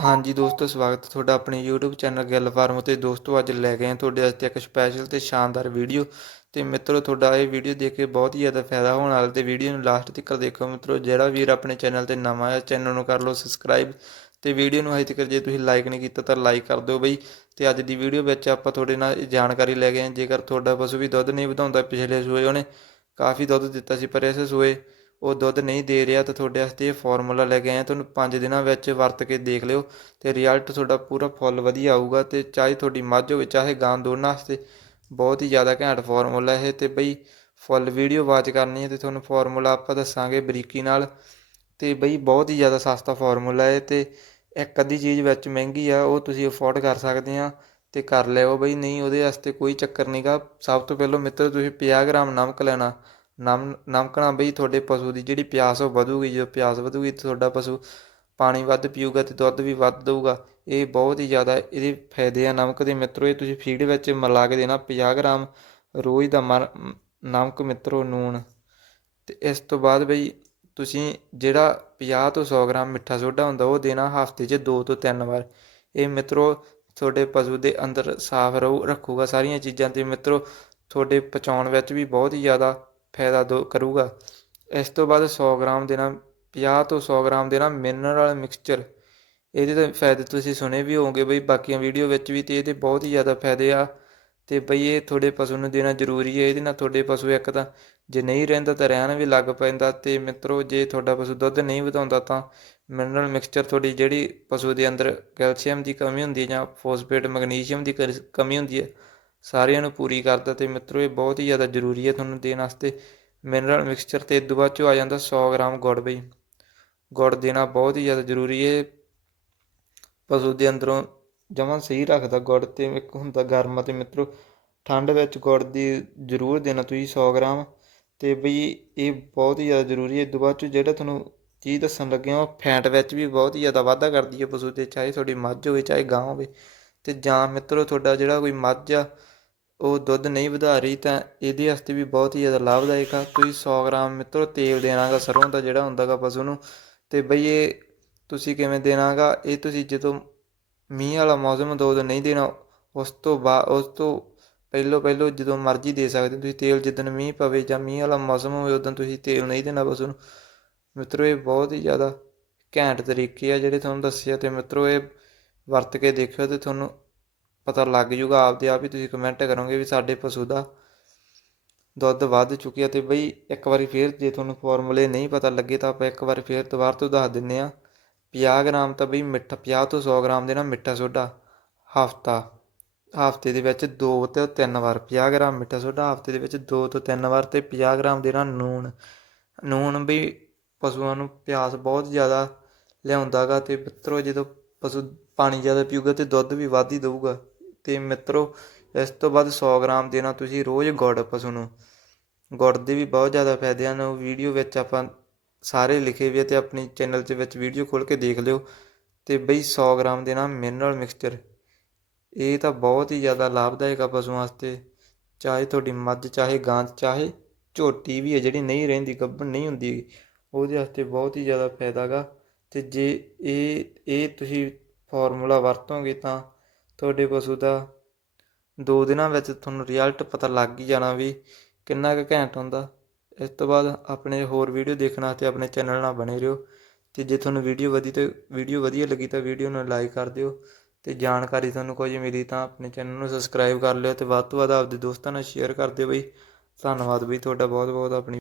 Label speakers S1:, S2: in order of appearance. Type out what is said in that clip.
S1: ਹਾਂਜੀ ਦੋਸਤੋ, ਸਵਾਗਤ ਤੁਹਾਡਾ ਆਪਣੇ YouTube ਚੈਨਲ ਗਿੱਲ ਫਾਰਮ ਉਤੇ। ਦੋਸਤੋ, ਅੱਜ ਲੈ ਗਏ ਹਾਂ ਤੁਹਾਡੇ ਵਾਸਤੇ ਇੱਕ ਸਪੈਸ਼ਲ ਤੇ ਸ਼ਾਨਦਾਰ ਵੀਡੀਓ ਤੇ ਮਿੱਤਰੋ, ਤੁਹਾਡਾ ਇਹ ਵੀਡੀਓ ਦੇਖ ਕੇ ਬਹੁਤ ਹੀ ਜ਼ਿਆਦਾ ਫਾਇਦਾ ਹੋਣ ਵਾਲਾ ਤੇ ਵੀਡੀਓ ਨੂੰ ਲਾਸਟ ਤੱਕ ਦੇਖੋ ਮਿੱਤਰੋ, ਜਿਹੜਾ ਵੀਰ ਆਪਣੇ ਚੈਨਲ ਤੇ ਨਵਾਂ ਹੈ ਚੈਨਲ ਨੂੰ ਕਰ ਲਓ ਸਬਸਕ੍ਰਾਈਬ ਤੇ ਵੀਡੀਓ ਨੂੰ ਹਜੇ ਤੱਕ ਜੇ ਤੁਸੀਂ ਲਾਈਕ ਨਹੀਂ ਕੀਤਾ ਤਾਂ ਲਾਈਕ ਕਰ ਦਿਓ ਬਈ। ਤੇ ਅੱਜ ਦੀ ਵੀਡੀਓ ਵਿੱਚ ਆਪਾਂ ਤੁਹਾਡੇ ਨਾਲ ਜਾਣਕਾਰੀ ਲੈ ਗਏ ਹਾਂ। ਜੇਕਰ ਤੁਹਾਡਾ ਪਸ਼ੂ ਵੀ ਦੁੱਧ ਨਹੀਂ ਵਧਾਉਂਦਾ ਪਿਛਲੇ ਸੂਏ ਉਹਨੇ, ਕਾਫੀ ਦੁੱਧ ਦਿੱਤਾ ਸੀ ਪਰ ਇਸ ਸੂਏ। ਉਹ ਦੁੱਧ ਨਹੀਂ ਦੇ ਰਿਹਾ ਤਾਂ ਤੁਹਾਡੇ ਵਾਸਤੇ ਇਹ ਫਾਰਮੂਲਾ ਲੈ ਕੇ ਆਏ ਹਾਂ ਤੁਹਾਨੂੰ 5 ਦਿਨਾਂ ਵਿੱਚ ਵਰਤ ਕੇ ਦੇਖ ਲਿਓ ਤੇ ਰਿਜ਼ਲਟ ਤੁਹਾਡਾ ਪੂਰਾ ਫੁੱਲ ਵਧੀਆ ਆਊਗਾ ਤੇ ਚਾਹੇ ਤੁਹਾਡੀ ਮੱਝ ਹੋਵੇ, ਚਾਹੇ ਗਾਂ ਦੋਨਾਂ ਵਾਸਤੇ ਬਹੁਤ ਹੀ ਜ਼ਿਆਦਾ ਘੈਂਟ ਫਾਰਮੂਲਾ ਇਹ ਤੇ ਬਈ ਫੁੱਲ ਵੀਡੀਓ ਵਾਚ ਕਰਨੀ ਹੈ ਤੇ ਤੁਹਾਨੂੰ ਫਾਰਮੂਲਾ ਆਪਾਂ ਦੱਸਾਂਗੇ ਬਰੀਕੀ ਨਾਲ ਤੇ ਬਈ ਬਹੁਤ ਹੀ ਜ਼ਿਆਦਾ ਸਸਤਾ ਫਾਰਮੂਲਾ ਹੈ ਤੇ ਇੱਕ ਅੱਧੀ ਚੀਜ਼ ਵਿੱਚ ਮਹਿੰਗੀ ਆ, ਉਹ ਤੁਸੀਂ ਅਫੋਰਡ ਕਰ ਸਕਦੇ ਆ ਤੇ ਕਰ ਲਿਓ। ਬਈ ਨਹੀਂ ਉਹਦੇ ਵਾਸਤੇ ਕੋਈ ਚੱਕਰ ਨਹੀਂਗਾ ਸਭ ਤੋਂ ਪਹਿਲਾਂ ਮਿੱਤਰ ਤੁਸੀਂ 50 ਗ੍ਰਾਮ ਨਮਕ ਲੈਣਾ। ਨਮ ਨਮਕ ਨਾਲ ਬਈ ਤੁਹਾਡੇ ਪਸ਼ੂ ਦੀ ਜਿਹੜੀ ਪਿਆਸ ਉਹ ਵਧੂਗੀ, ਜਦੋਂ ਪਿਆਸ ਵਧੂਗੀ ਤਾਂ ਤੁਹਾਡਾ ਪਸ਼ੂ ਪਾਣੀ ਵੱਧ ਪੀਊਗਾ ਤੇ ਦੁੱਧ ਵੀ ਵੱਧ ਦੇਊਗਾ। ਇਹ ਬਹੁਤ ਹੀ ਜ਼ਿਆਦਾ ਇਹਦੇ ਫਾਇਦੇ ਆ ਨਮਕ ਦੇ ਮਿੱਤਰੋ, ਇਹ ਤੁਸੀਂ ਫੀਡ ਵਿੱਚ ਮਿਲਾ ਕੇ ਦੇਣਾ 50 ਗ੍ਰਾਮ ਰੋਜ਼ ਦਾ ਮਰ, ਨਮਕ ਮਿੱਤਰੋ ਨੂਣ। ਤੇ ਇਸ ਤੋਂ ਬਾਅਦ ਬਈ ਤੁਸੀਂ ਜਿਹੜਾ 50 ਤੋਂ 100 ਗ੍ਰਾਮ ਮਿੱਠਾ ਸੋਡਾ ਹੁੰਦਾ, ਉਹ ਦੇਣਾ ਹਫ਼ਤੇ 'ਚ 2 ਤੋਂ 3 ਵਾਰ। ਇਹ ਮਿੱਤਰੋ ਤੁਹਾਡੇ ਪਸ਼ੂ ਦੇ ਅੰਦਰ ਸਾਫ਼ ਰਹੂ, ਰੱਖੂਗਾ ਸਾਰੀਆਂ ਚੀਜ਼ਾਂ ਤੇ। ਮਿੱਤਰੋ, ਤੁਹਾਡੇ ਪਚਾਉਣ ਵਿੱਚ ਵੀ ਬਹੁਤ ਹੀ ਜ਼ਿਆਦਾ ਫਾਇਦਾ ਦੋ ਕਰੂਗਾ। ਇਸ ਤੋਂ ਬਾਅਦ 100 ਗ੍ਰਾਮ ਦੇਣਾ 50 ਤੋਂ 100 ਗ੍ਰਾਮ ਦੇਣਾ ਮਿਨਰਲ ਮਿਕਸਚਰ ਇਹਦੇ ਤਾਂ ਫਾਇਦੇ ਤੁਸੀਂ ਸੁਣੇ ਵੀ ਹੋਵੋਗੇ ਬਈ, ਬਾਕੀਆਂ ਵੀਡੀਓ ਵਿੱਚ ਵੀ ਤੇ ਇਹਦੇ ਬਹੁਤ ਹੀ ਜ਼ਿਆਦਾ ਫਾਇਦੇ ਆ। ਤੇ ਬਈ ਇਹ ਤੁਹਾਡੇ ਪਸ਼ੂ ਨੂੰ ਦੇਣਾ ਜ਼ਰੂਰੀ ਹੈ, ਇਹਦੇ ਨਾਲ ਤੁਹਾਡੇ ਪਸ਼ੂ ਇੱਕ ਤਾਂ ਜੇ ਨਹੀਂ ਰਹਿੰਦਾ ਤਾਂ ਰਹਿਣ ਵੀ ਲੱਗ ਪੈਂਦਾ। ਤੇ ਮਿੱਤਰੋ, ਜੇ ਤੁਹਾਡਾ ਪਸ਼ੂ ਦੁੱਧ ਨਹੀਂ ਵਧਾਉਂਦਾ ਤਾਂ ਮਿਨਰਲ ਮਿਕਸਚਰ ਤੁਹਾਡੀ ਜਿਹੜੀ ਪਸ਼ੂ ਦੇ ਅੰਦਰ ਕੈਲਸ਼ੀਅਮ ਦੀ ਕਮੀ ਹੁੰਦੀ ਹੈ ਜਾਂ ਫੋਸਫੇਟ ਮੈਗਨੀਸ਼ੀਅਮ ਦੀ ਕਰ- ਕਮੀ ਹੁੰਦੀ ਹੈ ਸਾਰਿਆਂ ਨੂੰ ਪੂਰੀ ਕਰਦਾ ਤੇ ਮਿੱਤਰੋ ਇਹ ਬਹੁਤ ਹੀ ਜ਼ਿਆਦਾ ਜ਼ਰੂਰੀ ਹੈ ਤੁਹਾਨੂੰ ਦੇਣ ਵਾਸਤੇ। ਮਿਨਰਲ ਮਿਕਸਚਰ ਤੇ ਇਦੋਂ ਬਾਅਦ ਚੋਂ ਆ ਜਾਂਦਾ 100 ਗ੍ਰਾਮ ਗੁੜ ਬਈ। ਗੁੜ ਦੇਣਾ ਬਹੁਤ ਹੀ ਜ਼ਿਆਦਾ ਜ਼ਰੂਰੀ ਹੈ। ਪਸ਼ੂ ਦੇ ਅੰਦਰੋਂ ਜਮਾਂ ਸਹੀ ਰੱਖਦਾ ਗੁੜ ਤੇ ਇੱਕ ਹੁੰਦਾ ਗਰਮ ਤੇ ਮਿੱਤਰੋ ਠੰਡ ਵਿੱਚ ਗੁੜ ਦੀ ਜ਼ਰੂਰ ਦੇਣਾ ਤੁਸੀਂ 100 ਗ੍ਰਾਮ। ਤੇ ਬਈ ਇਹ ਬਹੁਤ ਹੀ ਜ਼ਿਆਦਾ ਜ਼ਰੂਰੀ ਹੈ। ਇਦੋਂ ਬਾਅਦ ਚ ਜਿਹੜਾ ਤੁਹਾਨੂੰ ਚੀਜ਼ ਦੱਸਣ ਲੱਗੇ ਹਾਂ ਉਹ ਫੈਟ ਵਿੱਚ ਵੀ ਬਹੁਤ ਹੀ ਜ਼ਿਆਦਾ ਵਾਧਾ ਕਰਦੀ ਹੈ ਪਸ਼ੂ ਤੇ, ਚਾਹੇ ਤੁਹਾਡੀ ਮੱਝ ਹੋਵੇ, ਚਾਹੇ ਗਾਂ ਹੋਵੇ। ਤੇ ਜਾਂ ਮਿੱਤਰੋ ਤੁਹਾਡਾ ਜਿਹੜਾ ਕੋਈ ਮੱਝ ਆ ਉਹ ਦੁੱਧ ਨਹੀਂ ਵਧਾ ਰਹੀ ਤਾਂ ਇਹਦੇ ਵਾਸਤੇ ਵੀ ਬਹੁਤ ਹੀ ਜ਼ਿਆਦਾ ਲਾਭਦਾਇਕ ਆ। ਤੁਸੀਂ 100 ਗ੍ਰਾਮ ਮਿੱਤਰੋ ਤੇਲ ਦੇਣਾਗਾ, ਸਰੋਂ ਦਾ ਜਿਹੜਾ ਹੁੰਦਾਗਾ ਪਸ਼ੂ ਨੂੰ। ਤੇ ਬਈ ਇਹ ਤੁਸੀਂ ਕਿਵੇਂ ਦੇਣਾਗਾ? ਇਹ ਤੁਸੀਂ ਜਦੋਂ ਮੀਂਹ ਵਾਲਾ ਮੌਸਮ ਦੋ ਦਿਨ ਨਹੀਂ ਦੇਣਾ, ਉਸ ਤੋਂ ਬਾਅਦ ਉਸ ਤੋਂ ਪਹਿਲੋਂ ਪਹਿਲੋਂ ਜਦੋਂ ਮਰਜ਼ੀ ਦੇ ਸਕਦੇ ਤੁਸੀਂ ਤੇਲ ਜਿੱਦਣ ਮੀਂਹ ਪਵੇ ਜਾਂ ਮੀਂਹ ਵਾਲਾ ਮੌਸਮ ਹੋਵੇ, ਉਦੋਂ ਤੁਸੀਂ ਤੇਲ ਨਹੀਂ ਦੇਣਾ ਪਸ਼ੂ ਨੂੰ। ਮਿੱਤਰੋ ਇਹ ਬਹੁਤ ਹੀ ਜ਼ਿਆਦਾ ਘੈਂਟ ਤਰੀਕੇ ਆ ਜਿਹੜੇ ਤੁਹਾਨੂੰ ਦੱਸੇ ਆ। ਤੇ ਮਿੱਤਰੋ ਇਹ ਵਰਤ ਕੇ ਦੇਖਿਓ ਤੇ ਤੁਹਾਨੂੰ ਪਤਾ ਲੱਗ ਜੂਗਾ ਆਪਦੇ ਆਪ ਹੀ, ਤੁਸੀਂ ਕਮੈਂਟ ਕਰੋਗੇ ਵੀ ਸਾਡੇ ਪਸ਼ੂ ਦਾ ਦੁੱਧ ਵੱਧ ਚੁੱਕਿਆ ਤੇ ਬਈ ਇੱਕ ਵਾਰੀ ਫੇਰ ਜੇ ਤੁਹਾਨੂੰ ਫਾਰਮੂਲੇ ਨਹੀਂ ਪਤਾ ਲੱਗੇ ਤਾਂ ਆਪਾਂ ਇੱਕ ਵਾਰ ਫੇਰ ਦੁਬਾਰਾ ਤੋਂ ਦੱਸ ਦਿੰਨੇ ਆ 50 ਗ੍ਰਾਮ ਤਾਂ ਬਈ ਮਿੱਠਾ 50 ਤੋਂ 100 ਗ੍ਰਾਮ ਦੇ ਨਾ ਮਿੱਠਾ ਸੋਡਾ ਹਫਤਾ, ਹਫ਼ਤੇ ਦੇ ਵਿੱਚ 2 ਤੋਂ 3 ਵਾਰ 50 ਗ੍ਰਾਮ ਮਿੱਠਾ ਸੋਡਾ ਹਫ਼ਤੇ ਦੇ ਵਿੱਚ 2 ਤੋਂ 3 ਵਾਰ ਤੇ 50 ਗ੍ਰਾਮ ਦੇਣਾ ਨੂਣ ਨੂਣ ਵੀ ਪਸ਼ੂਆਂ ਨੂੰ ਪਿਆਸ ਬਹੁਤ ਜ਼ਿਆਦਾ ਲਿਆਉਂਦਾਗਾ ਤੇ ਮਿੱਤਰੋ ਜਦੋਂ ਪਸ਼ੂ ਪਾਣੀ ਜ਼ਿਆਦਾ ਪੀਊਗਾ ਤੇ ਦੁੱਧ ਵੀ ਵੱਧ ਹੀ ਦਊਗਾ। ਤੇ ਮਿੱਤਰੋ, ਇਸ ਤੋਂ ਬਾਅਦ 100 ਗ੍ਰਾਮ ਦੇਣਾ ਤੁਸੀਂ ਰੋਜ਼ ਗੁੜ ਪਸ਼ੂ ਨੂੰ ਗੁੜ ਦੇ ਵੀ ਬਹੁਤ ਜ਼ਿਆਦਾ ਫਾਇਦੇ ਹਨ। ਉਹ ਵੀਡੀਓ ਵਿੱਚ ਆਪਾਂ ਸਾਰੇ ਲਿਖੇ ਵੀ ਆ ਤੇ ਆਪਣੀ ਚੈਨਲ ਦੇ ਵਿੱਚ ਵੀਡੀਓ ਖੋਲ ਕੇ ਦੇਖ ਲਿਓ। ਤੇ ਬਈ 100 ਗ੍ਰਾਮ ਦੇਣਾ ਮਿਨਰਲ ਮਿਕਸਚਰ। ਇਹ ਤਾਂ ਬਹੁਤ ਹੀ ਜ਼ਿਆਦਾ ਲਾਭਦਾਇਕ ਆ ਪਸ਼ੂਆਂ ਵਾਸਤੇ। ਚਾਹੇ ਤੁਹਾਡੀ ਮੱਝ, ਚਾਹੇ ਗਾਂ, ਚਾਹੇ ਝੋਟੀ ਵੀ ਹੈ ਜਿਹੜੀ ਨਹੀਂ ਰਹਿੰਦੀ, ਗੱਭਣ ਨਹੀਂ ਹੁੰਦੀ ਉਹਦੇ ਵਾਸਤੇ ਬਹੁਤ ਹੀ ਜ਼ਿਆਦਾ ਫਾਇਦਾ ਗਾ ਤੇ ਜੇ ਇਹ ਇਹ ਤੁਸੀਂ ਫਾਰਮੂਲਾ ਵਰਤੋਗੇ ਤਾਂ ਤੁਹਾਡੇ ਪਸ਼ੂ ਦਾ ਦੋ ਦਿਨਾਂ ਵਿੱਚ ਤੁਹਾਨੂੰ ਰਿਜ਼ਲਟ ਪਤਾ ਲੱਗ ਹੀ ਜਾਣਾ ਵੀ ਕਿੰਨਾ ਕੁ ਘੈਂਟ ਹੁੰਦਾ। ਇਸ ਤੋਂ ਬਾਅਦ ਆਪਣੇ ਹੋਰ ਵੀਡੀਓ ਦੇਖਣ 'ਤੇ ਆਪਣੇ ਚੈਨਲ ਨਾਲ ਬਣੇ ਰਹੋ ਤੇ ਜੇ ਤੁਹਾਨੂੰ ਵੀਡੀਓ ਵਧੀ ਤੇ ਵੀਡੀਓ ਵਧੀਆ ਲੱਗੀ ਤਾਂ ਵੀਡੀਓ ਨੂੰ ਲਾਈਕ ਕਰ ਦਿਓ ਤੇ ਜਾਣਕਾਰੀ ਤੁਹਾਨੂੰ ਕੁਝ ਮਿਲੀ ਤਾਂ ਆਪਣੇ ਚੈਨਲ ਨੂੰ ਸਬਸਕ੍ਰਾਈਬ ਕਰ ਲਿਓ ਤੇ ਵੱਧ ਤੋਂ ਵੱਧ ਆਪਦੇ ਦੋਸਤਾਂ ਨਾਲ ਸ਼ੇਅਰ ਕਰ ਦਿਓ ਬਈ। ਧੰਨਵਾਦ ਬਈ ਤੁਹਾਡਾ ਬਹੁਤ ਬਹੁਤ ਆਪਣੀ